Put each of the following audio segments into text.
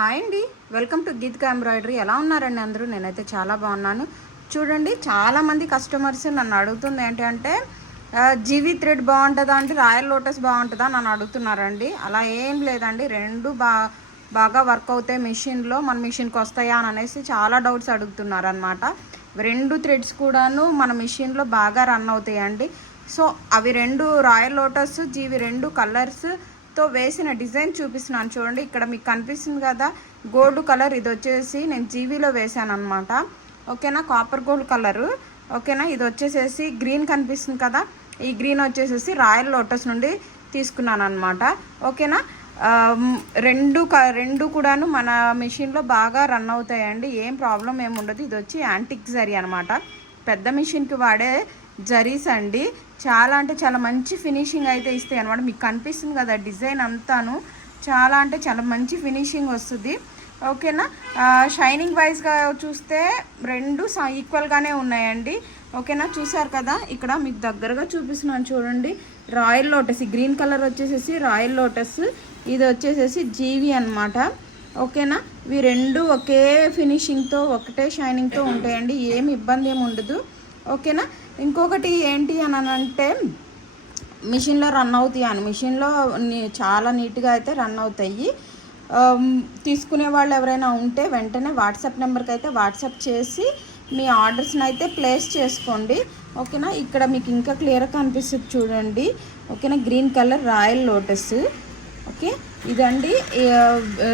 Hi అండి, welcome to Geetika embroidery. ఎలా ఉన్నారండి అందరూ? నేనైతే చాలా బాగున్నాను. చూడండి, చాలామంది కస్టమర్స్ నన్ను అడుగుతుంది ఏంటంటే జీవీ థ్రెడ్ బాగుంటుందా అంటే రాయల్ లోటస్ బాగుంటుందా నన్ను అడుగుతున్నారండి. అలా ఏం లేదండి, రెండు బాగా వర్క్ అవుతాయి మిషన్లో, మన మిషన్కి వస్తాయా అని అనేసి చాలా డౌట్స్ అడుగుతున్నారు అనమాట. రెండు థ్రెడ్స్ కూడాను మన మిషన్లో బాగా రన్ అవుతాయండి. సో అవి రెండు రాయల్ లోటస్ జీవీ రెండు కలర్స్ తో వేసిన డిజైన్ చూపిస్తున్నాను చూడండి. ఇక్కడ మీకు కనిపిస్తుంది కదా గోల్డ్ కలర్, ఇది వచ్చేసి నేను జీవీలో వేసాను అనమాట. ఓకేనా, కాపర్ గోల్డ్ కలరు. ఓకేనా, ఇది వచ్చేసేసి గ్రీన్ కనిపిస్తుంది కదా, ఈ గ్రీన్ వచ్చేసేసి రాయల్ లోటస్ నుండి తీసుకున్నాను అనమాట. ఓకేనా, రెండు కూడాను మన మిషన్లో బాగా రన్ అవుతాయండి, ఏం ప్రాబ్లం ఏమి ఉండదు. ఇది వచ్చి యాంటిక్ జరీ అనమాట, పెద్ద మిషన్కి వాడే జరీస్ అండి. చాలా అంటే చాలా మంచి ఫినిషింగ్ అయితే ఇస్తాయి అనమాట. మీకు కనిపిస్తుంది కదా డిజైన్ అంతాను, చాలా అంటే చాలా మంచి ఫినిషింగ్ వస్తుంది. ఓకేనా, షైనింగ్ వైజ్గా చూస్తే రెండు ఈక్వల్గానే ఉన్నాయండి. ఓకేనా, చూసారు కదా, ఇక్కడ మీకు దగ్గరగా చూపిస్తున్నాను చూడండి. రాయల్ లోటస్, ఈ గ్రీన్ కలర్ వచ్చేసేసి రాయల్ లోటస్, ఇది వచ్చేసేసి జీవీ అనమాట. ఓకేనా, ఇవి రెండు ఒకే ఫినిషింగ్తో ఒకటే షైనింగ్తో ఉంటాయండి, ఏమి ఇబ్బంది ఏమి ఉండదు. ఓకేనా, ఇంకొకటి ఏంటి అని అంటే మిషన్లో రన్ అవుతాయి అని, మిషన్లో చాలా నీట్గా అయితే రన్ అవుతాయి. తీసుకునే వాళ్ళు ఎవరైనా ఉంటే వెంటనే వాట్సాప్ నెంబర్కి అయితే వాట్సాప్ చేసి మీ ఆర్డర్స్ని అయితే ప్లేస్ చేసుకోండి. ఓకేనా, ఇక్కడ మీకు ఇంకా క్లియర్గా కనిపిస్తుంది చూడండి. ఓకేనా, green colour royal lotus. Okay, ఇదండి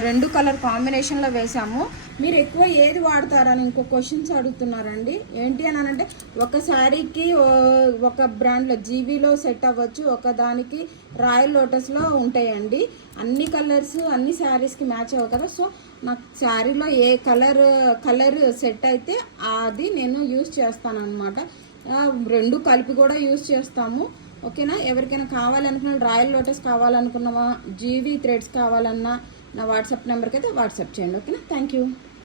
రెండు కలర్ కాంబినేషన్లో వేసాము. మీరు ఎక్కువ ఏది వాడతారని ఇంకో క్వశ్చన్స్ అడుగుతున్నారండి. ఏంటి అని అంటే ఒక శారీకి ఒక బ్రాండ్లో జీవీలో సెట్ అవ్వచ్చు, ఒక దానికి రాయల్ లోటస్లో ఉంటాయండి. అన్ని కలర్స్ అన్ని శారీస్కి మ్యాచ్ అవ్వవు కదా. సో నాకు శారీలో ఏ కలర్ సెట్ అయితే అది నేను యూజ్ చేస్తాను అనమాట. రెండు కలిపి కూడా యూజ్ చేస్తాము. ఓకేనా, ఎవరికైనా కావాలనుకున్న రాయల్ లోటస్ కావాలనుకున్నావా, జీవీ థ్రెడ్స్ కావాలన్నా నా వాట్సాప్ నెంబర్కి అయితే వాట్సాప్ చేయండి. ఓకేనా, థ్యాంక్ యూ.